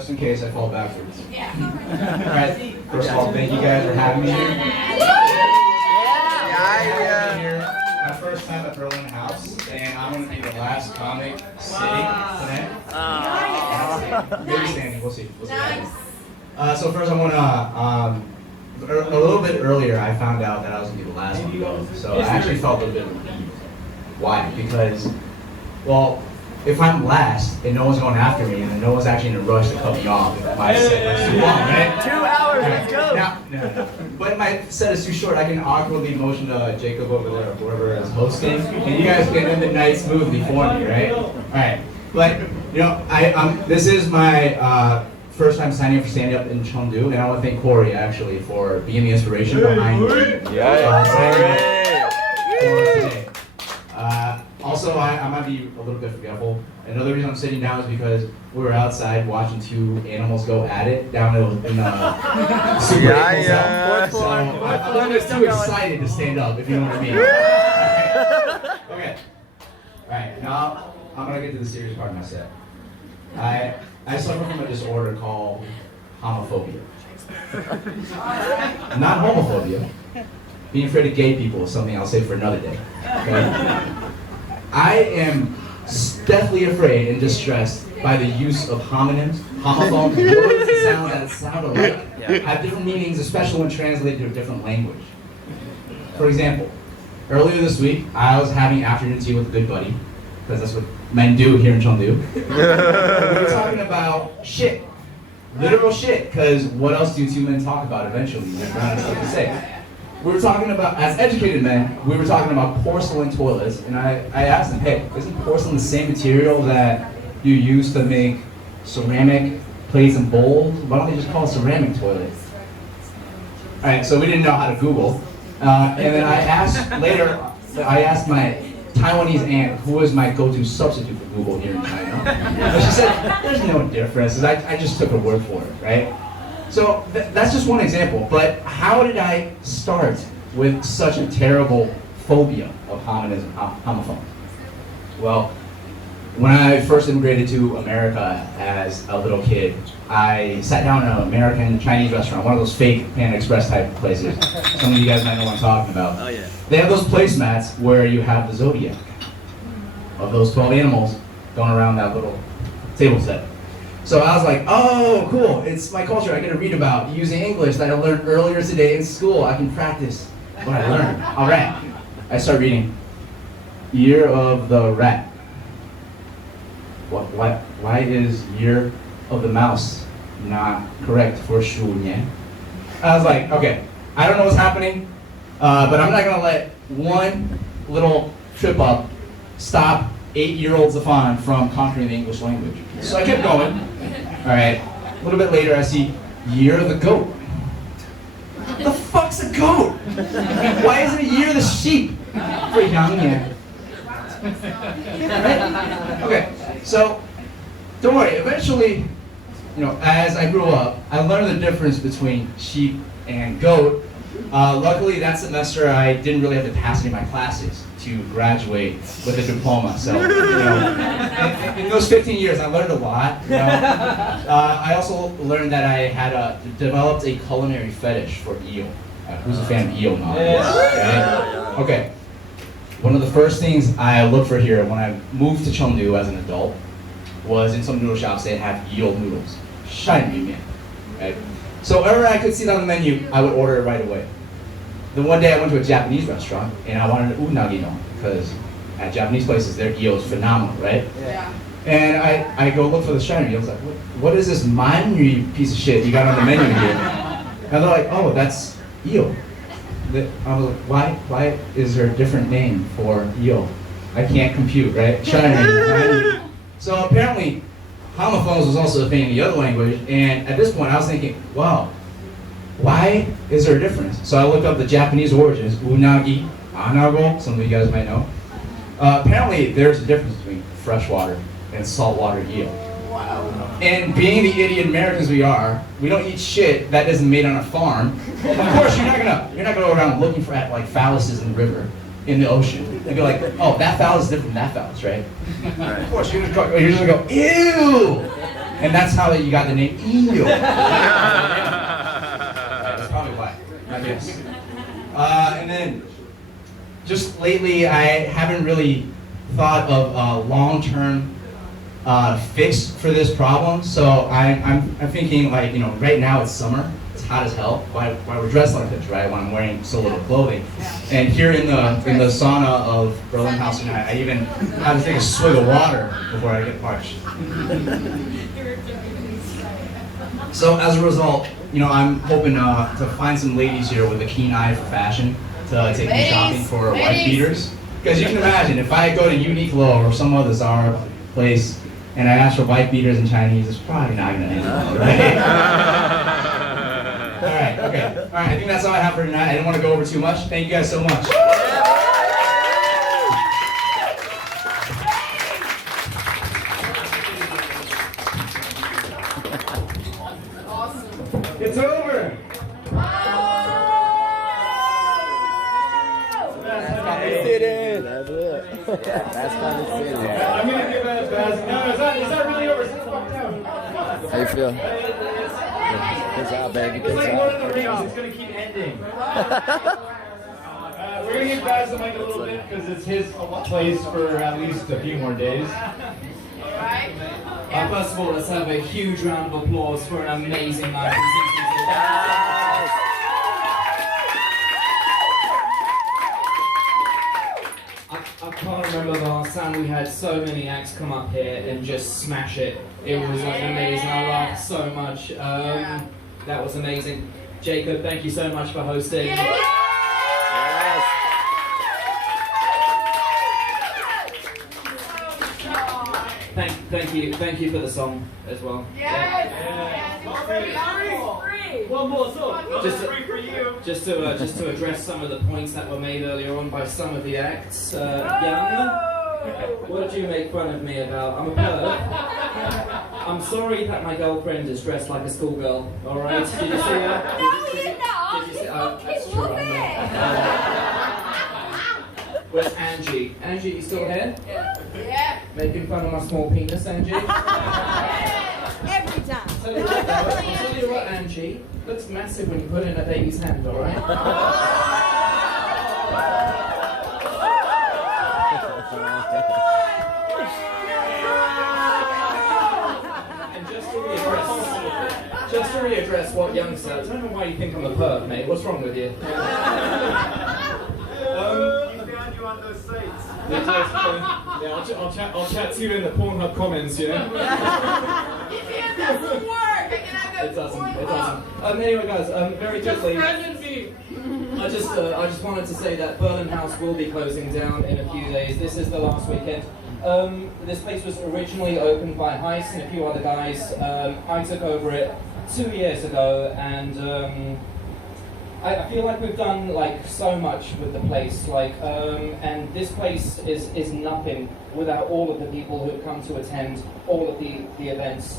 just in case I fall backwards. Alright, first of all, thank you guys for having me here. My first time at Berlin Haus, and I'm going to be the last comic sitting tonight. Maybe standing, we'll see. So first I want to, a little bit earlier I found out that I was going to be the last one to go. So I actually felt a little bit relieved. Why? Because, well, if I'm last and no one's going after me and no one's actually in a rush to cut me off, if my set is too long, right? 2 hours, let's go! No. But if my set is too short, I can awkwardly motion to Jacob over there, or whoever is hosting, and you guys can end the night smoothly for me, right? Alright, but, you know, this is my first time signing up for stand-up in Chengdu, and I want to thank Corey, actually, for being the inspiration behind today. Also, I might be a little bit forgetful. Another reason I'm sitting down is because we were outside watching two animals go at it down in the Super Fourth So floor. I'm a little bit too excited to stand up, if you know what I mean. Okay. Alright, now I'm going to get to the serious part of my set. I suffer from a disorder called homophobia. Not homophobia. Being afraid of gay people is something I'll save for another day. Okay? I am deathly afraid and distressed by the use of homonyms, homophones, words that sound alike, have different meanings, especially when translated to a different language. For example, earlier this week, I was having afternoon tea with a good buddy, because that's what men do here in Chengdu. We were talking about shit, literal shit, because what else do two men talk about eventually? They're not stuff to say. We were talking about, as educated men, we were talking about porcelain toilets, and I asked them, hey, isn't porcelain the same material that you use to make ceramic plates and bowls? Why don't they just call it ceramic toilet? Alright, so we didn't know how to Google. And then I asked my Taiwanese aunt, who is my go-to substitute for Google here in China. And she said, there's no difference. I just took her word for it, right? So that's just one example, but how did I start with such a terrible phobia of homophones? Well, when I first immigrated to America as a little kid, I sat down in an American Chinese restaurant, one of those fake Panda Express type places. Some of you guys might know what I'm talking about. Oh, yeah. They have those placemats where you have the zodiac of those 12 animals going around that little table set. So I was like, oh, cool, it's my culture I get to read about using English that I learned earlier today in school. I can practice what I learned. All right, I start reading. Year of the rat. Why is year of the mouse not correct for Shu Nian? I was like, okay, I don't know what's happening, but I'm not gonna let one little trip up stop 8-year-old Zifan from conquering the English language. So I kept going. All right, a little bit later I see year of the goat. What the fuck's a goat? Why isn't a year of the sheep? For young yet. Right? Okay, so don't worry, eventually, you know, as I grew up, I learned the difference between sheep and goat. Luckily that semester I didn't really have to pass any of my classes to graduate with a diploma. So, you know, in those 15 years, I learned a lot. You know? I also learned that I had developed a culinary fetish for eel. Who's a fan of eel now? Yeah. Okay. One of the first things I looked for here when I moved to Chengdu as an adult was in some noodle shops they have eel noodles. Right? So whenever I could see it on the menu, I would order it right away. Then one day I went to a Japanese restaurant and I wanted an unagi no, because at Japanese places their eel is phenomenal, right? Yeah. And I go look for the shiner eel. I was like, what is this manry piece of shit you got on the menu here? And they're like, oh, that's eel. I was like, why is there a different name for eel? I can't compute, right? Shiner. So apparently, homophones was also a thing in the other language, and at this point I was thinking, wow, why is there a difference? So I looked up the Japanese origins, unagi, anago, some of you guys might know. Apparently there's a difference between freshwater and saltwater eel. Wow. And being the idiot Americans we are, we don't eat shit that isn't made on a farm. Of course you're not gonna go around looking for like phalluses in the river, in the ocean. And be like, oh, that phallus is different from that phallus, right? Of course you're just gonna go, ew! And that's how you got the name Eel. That's probably why, I guess. And then, just lately, I haven't really thought of a long-term fix for this problem. So I'm thinking, like, you know, right now it's summer. It's hot as hell. Why we're dressed like this, right? When I'm wearing so little clothing. And here in the sauna of Berlin Haus, I even have to take a swig of water before I get parched. So as a result, you know, I'm hoping to find some ladies here with a keen eye for fashion to take me shopping for white beaters. Because you can imagine, if I go to Uniqlo or some other Zara place and I ask for white beaters in Chinese, it's probably not going to end well, right? Alright, okay. Alright, I think that's all I have for tonight. I didn't want to go over too much. Thank you guys so much. It's over! That's kind of city. I'm gonna give it a best. No, is that really over? Sit the fuck down. How you feel? Good job, baby. It's Good like job. Lord of the Rings, it's gonna keep ending. We're gonna give Baz the mic a little bit because it's his place for at least a few more days. First of all, let's have a huge round of applause for an amazing night. I can't remember the last time we had so many acts come up here and just smash it. It was like amazing. I laughed so much. That was amazing. Jacob, thank you so much for hosting. Yes. Thank you for the song as well. Yes. One more song. Free for you. Just to address some of the points that were made earlier on by some of the acts. Young, what did you make fun of me about? I'm a perv. I'm sorry that my girlfriend is dressed like a schoolgirl. All right, did you see her? No, you're not. Did you see? Fucking That's true. love it. Where's Angie? Angie, you still here? Yeah. Making fun of my small penis, Angie? Every time. I'll tell you what, Angie, looks massive when you put it in a baby's hand, alright? And just to readdress what Young said, I don't know why you think I'm a perv, mate. What's wrong with you? He found you on those sites. Yeah, I'll chat to you in the Pornhub comments, you know? It doesn't work. It doesn't. Anyway, guys, very quickly, I just wanted to say that Berlin Haus will be closing down in a few days. This is the last weekend. This place was originally opened by Heiss and a few other guys. I took over it 2 years ago, and I feel like we've done like so much with the place, and this place is nothing without all of the people who come to attend all of the events.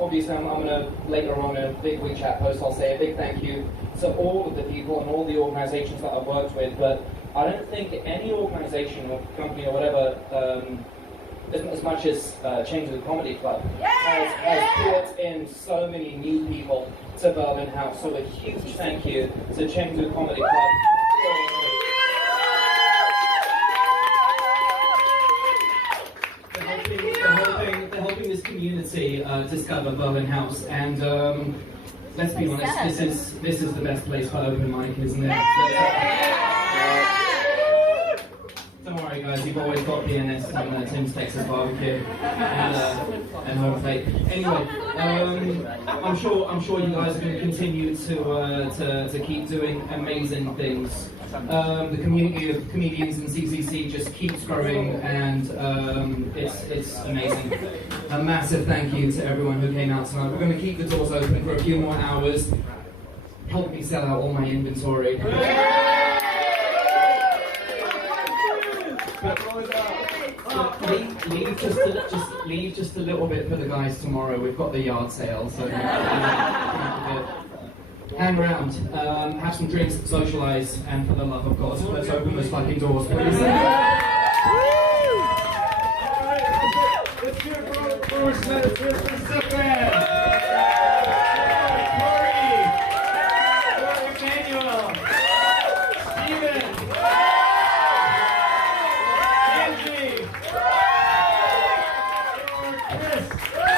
Obviously, I'm gonna later on in a big WeChat post, I'll say a big thank you to all of the people and all the organizations that I've worked with, but I don't think any organization or company or whatever, as much as Chengdu Comedy Club, has brought in so many new people to Berlin Haus. So a huge thank you to Chengdu Comedy Club. They're helping this community discover Berlin Haus, and let's be honest, this is the best place for open mic, isn't it? Don't worry, guys. You've always got BNS and Tim's Texas Barbecue and Home Plate. Anyway, I'm sure you guys are going to continue to keep doing amazing things. The community of comedians in CCC just keeps growing, and it's amazing. A massive thank you to everyone who came out tonight. We're going to keep the doors open for a few more hours. Help me sell out all my inventory. Leave just a little bit for the guys tomorrow. We've got the yard sale, so hang around, have some drinks, socialise, and for the love of God, let's open those fucking doors, please. Let's do it for Zifan. Chris.